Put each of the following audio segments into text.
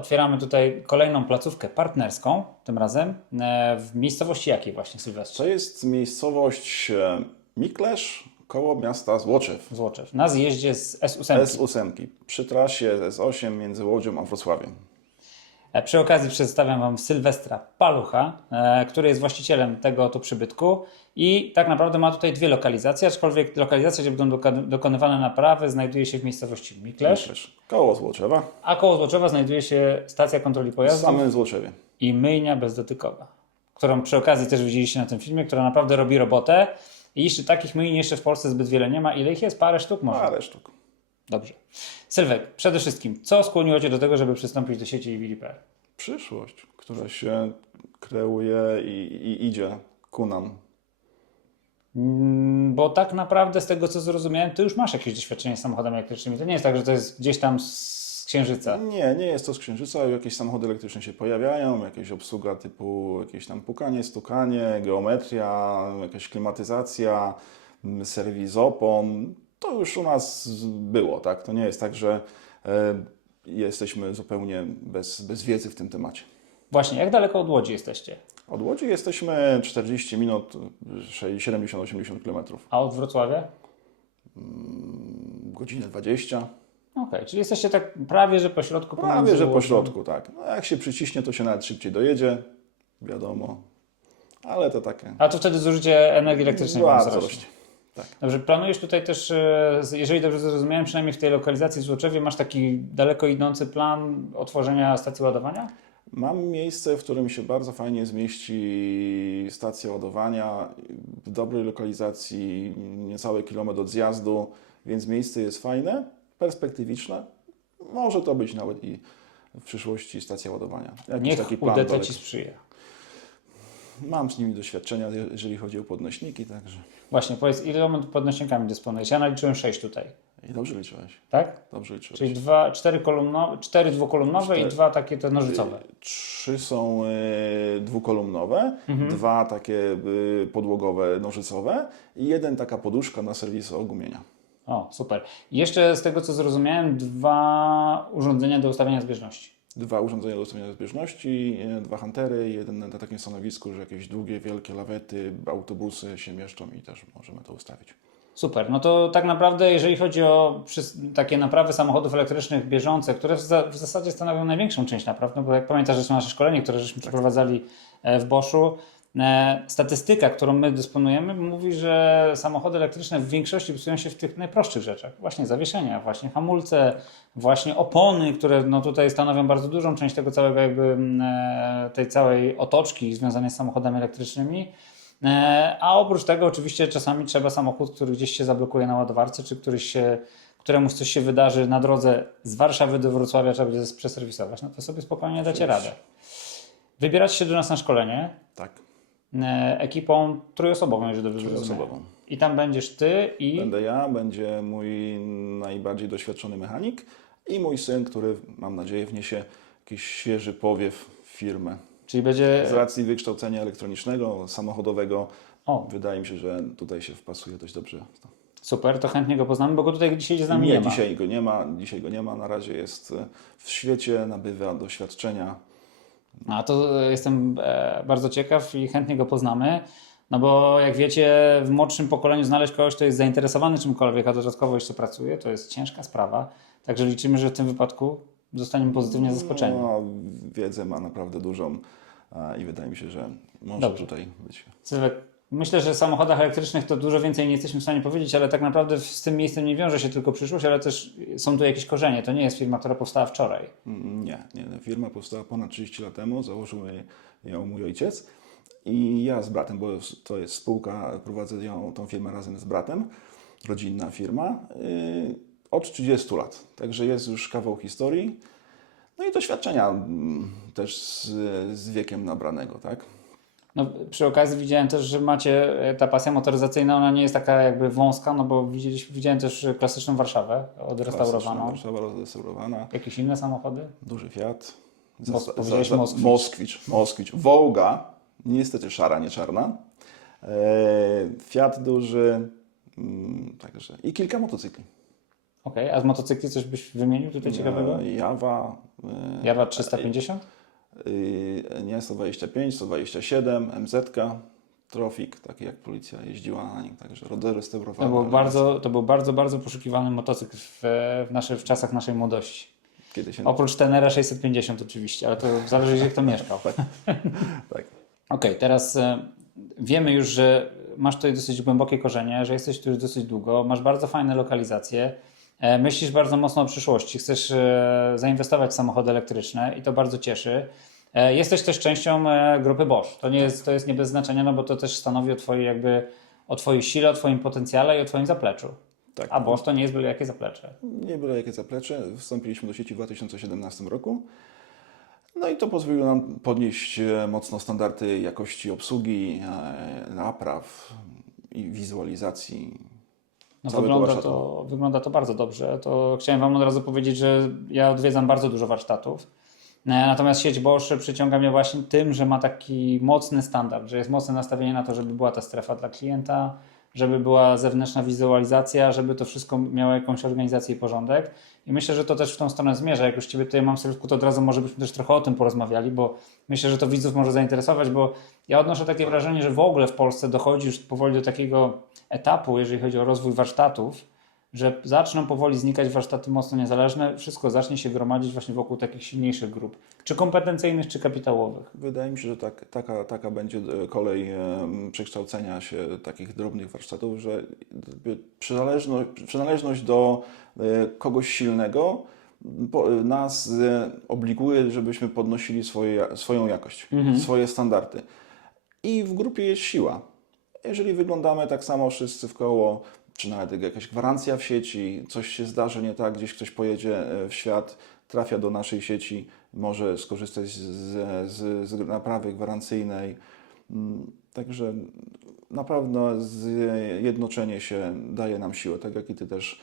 Otwieramy tutaj kolejną placówkę partnerską, tym razem w miejscowości jakiej właśnie, Sylwestrze? To jest miejscowość Miklesz, koło miasta Złoczew. Złoczew. Na zjeździe z S8. S8, przy trasie S8 między Łodzią a Wrocławiem. Przy okazji przedstawiam Wam Sylwestra Palucha, który jest właścicielem tego oto przybytku i tak naprawdę ma tutaj dwie lokalizacje, aczkolwiek lokalizacja, gdzie będą dokonywane naprawy, znajduje się w miejscowości Miklesz, Miklesz, koło Złoczewa, a koło Złoczewa znajduje się stacja kontroli w pojazdów samym Złoczewie. i myjnia bezdotykowa, którą przy okazji też widzieliście na tym filmie, która naprawdę robi robotę. I jeszcze takich myjni jeszcze w Polsce zbyt wiele nie ma. Ile ich jest? Parę sztuk może? Parę sztuk. Dobrze. Sylwek, przede wszystkim, co skłoniło Cię do tego, żeby przystąpić do sieci Willy.pl? Przyszłość, która się kreuje i idzie ku nam. Bo tak naprawdę z tego, co zrozumiałem, Ty już masz jakieś doświadczenie z samochodami elektrycznymi. To nie jest tak, że to jest gdzieś tam z Księżyca. Nie jest to z Księżyca. Jakieś samochody elektryczne się pojawiają, jakieś obsługa typu jakieś tam pukanie, stukanie, geometria, jakaś klimatyzacja, serwis opon. To już u nas było, tak? To nie jest tak, że jesteśmy zupełnie bez wiedzy w tym temacie. Właśnie, jak daleko od Łodzi jesteście? Od Łodzi jesteśmy 40 minut, 70-80 km. A od Wrocławia? Godzinę 20. Okej, czyli jesteście tak prawie, że po środku Prawie, pomiędzy że po Łodzią. środku, tak. No, jak się przyciśnie, to się nawet szybciej dojedzie, wiadomo. Ale to takie A to wtedy zużycie energii elektrycznej wam bardzo wzrośnie. rośnie. Tak. Dobrze, planujesz tutaj też, jeżeli dobrze zrozumiałem, przynajmniej w tej lokalizacji w Złoczewie, masz taki daleko idący plan otworzenia stacji ładowania? Mam miejsce, w którym się bardzo fajnie zmieści stacja ładowania w dobrej lokalizacji, niecały kilometr od zjazdu, więc miejsce jest fajne, perspektywiczne. Może to być nawet i w przyszłości stacja ładowania. Jakiś Niech taki plan UDT daleko. Ci sprzyja. Mam z nimi doświadczenia, jeżeli chodzi o podnośniki, także Właśnie, powiedz, iloma podnośnikami dysponujesz? Ja naliczyłem 6 tutaj, i dobrze liczyłeś. tak? Dobrze liczyłeś. Czyli cztery dwukolumnowe i dwa takie te nożycowe. 3 są dwukolumnowe, 2 takie podłogowe, nożycowe i 1 taka poduszka na serwis ogumienia. O, super. I jeszcze z tego, co zrozumiałem, 2 urządzenia do ustawienia zbieżności. 2 urządzenia do ustawienia zbieżności, 2 huntery, 1 na takim stanowisku, że jakieś długie, wielkie lawety, autobusy się mieszczą i też możemy to ustawić. Super, no to tak naprawdę jeżeli chodzi o takie naprawy samochodów elektrycznych bieżące, które w zasadzie stanowią największą część napraw, no bo jak pamiętasz zresztą nasze szkolenie, które żeśmy przeprowadzali w Boschu, statystyka, którą my dysponujemy, mówi, że samochody elektryczne w większości psują się w tych najprostszych rzeczach. Właśnie zawieszenia, właśnie hamulce, właśnie opony, które no tutaj stanowią bardzo dużą część tego całego jakby tej całej otoczki związanej z samochodami elektrycznymi. A oprócz tego oczywiście czasami trzeba samochód, który gdzieś się zablokuje na ładowarce, czy któremu coś się wydarzy na drodze z Warszawy do Wrocławia, trzeba będzie przeserwisować, no to sobie spokojnie dacie radę. Wybieracie się do nas na szkolenie Tak, ekipą trójosobową, jeżeli dobrze zrozumiałem. trójosobową. I tam będziesz ty i... Będę ja, będzie mój najbardziej doświadczony mechanik i mój syn, który mam nadzieję wniesie jakiś świeży powiew w firmę. Czyli będzie... Z racji wykształcenia elektronicznego, samochodowego, O, wydaje mi się, że tutaj się wpasuje dość dobrze. super, to chętnie go poznamy, bo go tutaj dzisiaj z nami nie ma. Dzisiaj go nie ma. Na razie jest w świecie, nabywa doświadczenia. A to jestem bardzo ciekaw i chętnie go poznamy. No bo jak wiecie, w młodszym pokoleniu znaleźć kogoś, kto jest zainteresowany czymkolwiek, a dodatkowo jeszcze pracuje, to jest ciężka sprawa. Także liczymy, że w tym wypadku zostaniemy pozytywnie zaskoczeni. No, wiedzę ma naprawdę dużą i wydaje mi się, że może Dobrze. tutaj być. Sylwek, myślę, że w samochodach elektrycznych to dużo więcej nie jesteśmy w stanie powiedzieć, ale tak naprawdę z tym miejscem nie wiąże się tylko przyszłość, ale też są tu jakieś korzenie. To nie jest firma, która powstała wczoraj. Nie. Firma powstała ponad 30 lat temu, założył ją mój ojciec i ja z bratem, bo to jest spółka, prowadzę tą firmę razem z bratem, rodzinna firma, od 30 lat. Także jest już kawał historii, no i doświadczenia też z wiekiem nabranego, tak? No, przy okazji widziałem też, że macie ta pasja motoryzacyjna, ona nie jest taka jakby wąska, no bo widziałem też klasyczną Warszawę odrestaurowaną. Warszawa odrestaurowana, Jakieś inne samochody? duży Fiat. Powiedziałeś Moskwicz. Wołga, niestety szara, nie czarna. Fiat duży, także i kilka motocykli. Okej, a z motocykli coś byś wymienił tutaj ciekawego? Jawa, Jawa 350? Nie, 125, 127, MZ-ka, Trofik, taki jak policja jeździła na nim, także restaurowano. To był bardzo, bardzo poszukiwany motocykl w czasach naszej młodości. Kiedy się... Oprócz Tenera 650 oczywiście, ale to zależy, gdzie kto mieszkał. Tak. Okej, teraz wiemy już, że masz tutaj dosyć głębokie korzenie, że jesteś tu już dosyć długo, masz bardzo fajne lokalizacje, myślisz bardzo mocno o przyszłości, chcesz zainwestować w samochody elektryczne i to bardzo cieszy. Jesteś też częścią grupy Bosch. To jest nie bez znaczenia, no bo to też stanowi o twojej sile, o twoim potencjale i o twoim zapleczu. Tak. A Bosch to nie jest byle jakie zaplecze. Nie byle jakie zaplecze. Wstąpiliśmy do sieci w 2017 roku. No i to pozwoliło nam podnieść mocno standardy jakości obsługi, napraw i wizualizacji. No całego wygląda to bardzo dobrze. To chciałem Wam od razu powiedzieć, że ja odwiedzam bardzo dużo warsztatów. Natomiast sieć Bosch przyciąga mnie właśnie tym, że ma taki mocny standard, że jest mocne nastawienie na to, żeby była ta strefa dla klienta, żeby była zewnętrzna wizualizacja, żeby to wszystko miało jakąś organizację i porządek. I myślę, że to też w tą stronę zmierza. Jak już Ciebie tutaj mam, Sylwku, to od razu może byśmy też trochę o tym porozmawiali, bo myślę, że to widzów może zainteresować, bo ja odnoszę takie wrażenie, że w ogóle w Polsce dochodzi już powoli do takiego etapu, jeżeli chodzi o rozwój warsztatów, że zaczną powoli znikać warsztaty mocno niezależne, wszystko zacznie się gromadzić właśnie wokół takich silniejszych grup, czy kompetencyjnych, czy kapitałowych. Wydaje mi się, że taka będzie kolej przekształcenia się takich drobnych warsztatów, że przynależność do kogoś silnego nas obliguje, żebyśmy podnosili swoją jakość, swoje standardy. I w grupie jest siła. Jeżeli wyglądamy tak samo wszyscy w koło, czy nawet jakaś gwarancja w sieci, coś się zdarzy nie tak, gdzieś ktoś pojedzie w świat, trafia do naszej sieci, może skorzystać z naprawy gwarancyjnej. Także na pewno zjednoczenie się daje nam siłę. Tak jak i Ty też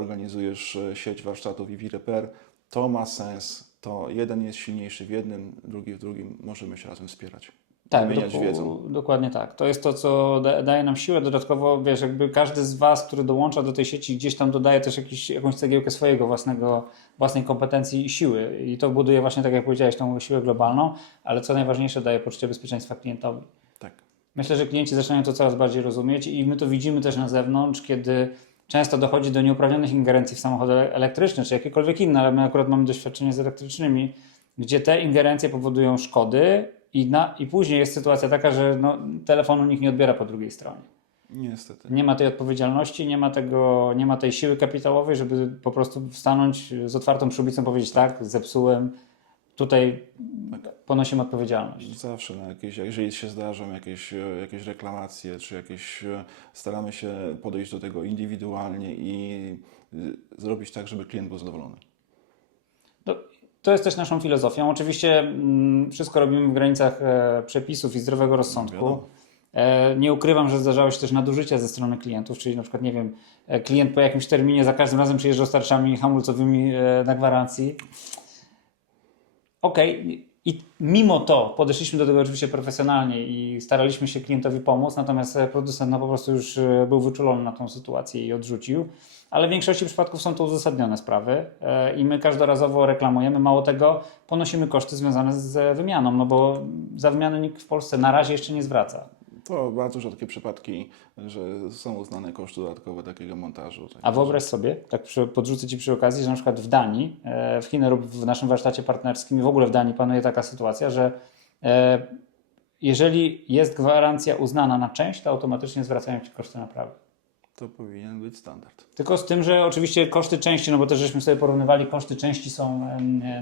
organizujesz sieć warsztatów i Repair, to ma sens. To jeden jest silniejszy w jednym, drugi w drugim. Możemy się razem wspierać. Tak, Wymieniać wiedzą. dokładnie tak. To jest to, co daje nam siłę. Dodatkowo, wiesz, jakby każdy z Was, który dołącza do tej sieci, gdzieś tam dodaje też jakąś cegiełkę swojej własnej kompetencji i siły. I to buduje właśnie, tak jak powiedziałeś, tą siłę globalną, ale co najważniejsze, daje poczucie bezpieczeństwa klientowi. Tak. Myślę, że klienci zaczynają to coraz bardziej rozumieć i my to widzimy też na zewnątrz, kiedy często dochodzi do nieuprawnionych ingerencji w samochody elektryczne, czy jakiekolwiek inne, ale my akurat mamy doświadczenie z elektrycznymi, gdzie te ingerencje powodują szkody, i później jest sytuacja taka, że telefonu nikt nie odbiera po drugiej stronie. Niestety. Nie ma tej odpowiedzialności, nie ma tej siły kapitałowej, żeby po prostu stanąć z otwartą przyłbicą, powiedzieć tak, zepsułem, tutaj ponosimy odpowiedzialność. Zawsze, jeżeli się zdarzą jakieś reklamacje, czy staramy się podejść do tego indywidualnie i zrobić tak, żeby klient był zadowolony. To jest też naszą filozofią. Oczywiście wszystko robimy w granicach przepisów i zdrowego rozsądku. Nie ukrywam, że zdarzały się też nadużycia ze strony klientów, czyli na przykład, nie wiem, klient po jakimś terminie za każdym razem przyjeżdżał z tarczami hamulcowymi na gwarancji. I mimo to podeszliśmy do tego oczywiście profesjonalnie i staraliśmy się klientowi pomóc, natomiast producent po prostu już był wyczulony na tą sytuację i odrzucił. Ale w większości przypadków są to uzasadnione sprawy i my każdorazowo reklamujemy. Mało tego, ponosimy koszty związane z wymianą, no bo za wymianę nikt w Polsce na razie jeszcze nie zwraca. To bardzo rzadkie przypadki, że są uznane koszty dodatkowe takiego montażu. A wyobraź sobie, tak podrzucę Ci przy okazji, że na przykład w Danii, w Chinach lub w naszym warsztacie partnerskim i w ogóle w Danii panuje taka sytuacja, że jeżeli jest gwarancja uznana na część, to automatycznie zwracają Ci koszty naprawy. To powinien być standard. Tylko z tym, że oczywiście koszty części, no bo też żeśmy sobie porównywali, koszty części są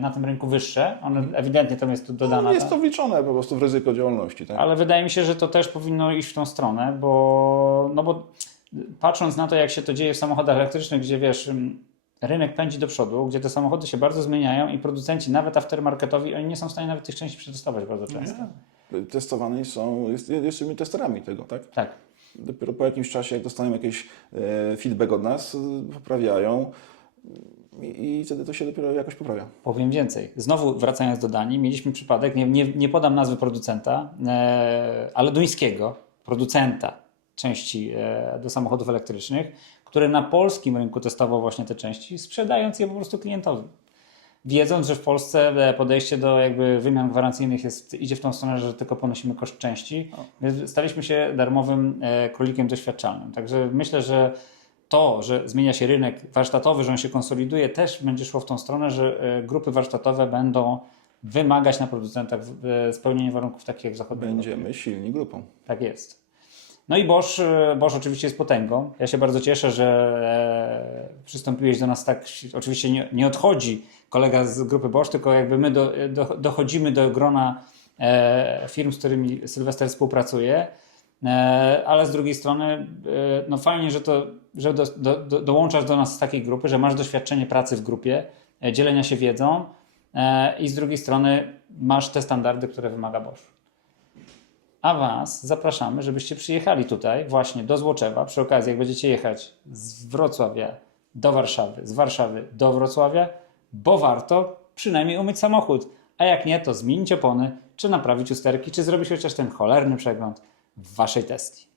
na tym rynku wyższe. One ewidentnie tam jest dodana. Jest to wliczone po prostu w ryzyko działalności. Tak? Ale wydaje mi się, że to też powinno iść w tą stronę, bo patrząc na to, jak się to dzieje w samochodach elektrycznych, gdzie wiesz, rynek pędzi do przodu, gdzie te samochody się bardzo zmieniają i producenci, nawet aftermarketowi, oni nie są w stanie nawet tych części przetestować bardzo często. Testowani jesteśmy testerami tego, tak? Tak. Dopiero po jakimś czasie, jak dostają jakiś feedback od nas, poprawiają i wtedy to się dopiero jakoś poprawia. Powiem więcej. Znowu wracając do Danii, mieliśmy przypadek, nie podam nazwy producenta, ale duńskiego producenta części do samochodów elektrycznych, który na polskim rynku testował właśnie te części, sprzedając je po prostu klientowi. wiedząc, że w Polsce podejście do jakby wymian gwarancyjnych idzie w tą stronę, że tylko ponosimy koszt części, więc staliśmy się darmowym królikiem doświadczalnym. Także myślę, że to, że zmienia się rynek warsztatowy, że on się konsoliduje, też będzie szło w tą stronę, że grupy warsztatowe będą wymagać na producentach spełnienia warunków takich jak w zachodniej Europie. Będziemy silni grupą. Tak jest. No i Bosch oczywiście jest potęgą. Ja się bardzo cieszę, że przystąpiłeś do nas tak, oczywiście nie odchodzi kolega z grupy Bosch, tylko jakby my dochodzimy do grona firm, z którymi Sylwester współpracuje, ale z drugiej strony no fajnie, że dołączasz do nas z takiej grupy, że masz doświadczenie pracy w grupie, dzielenia się wiedzą i z drugiej strony masz te standardy, które wymaga Bosch. A Was zapraszamy, żebyście przyjechali tutaj właśnie do Złoczewa. Przy okazji, jak będziecie jechać z Wrocławia do Warszawy, z Warszawy do Wrocławia, bo warto przynajmniej umyć samochód. A jak nie, to zmienić opony, czy naprawić usterki, czy zrobić chociaż ten cholerny przegląd w Waszej Tesli.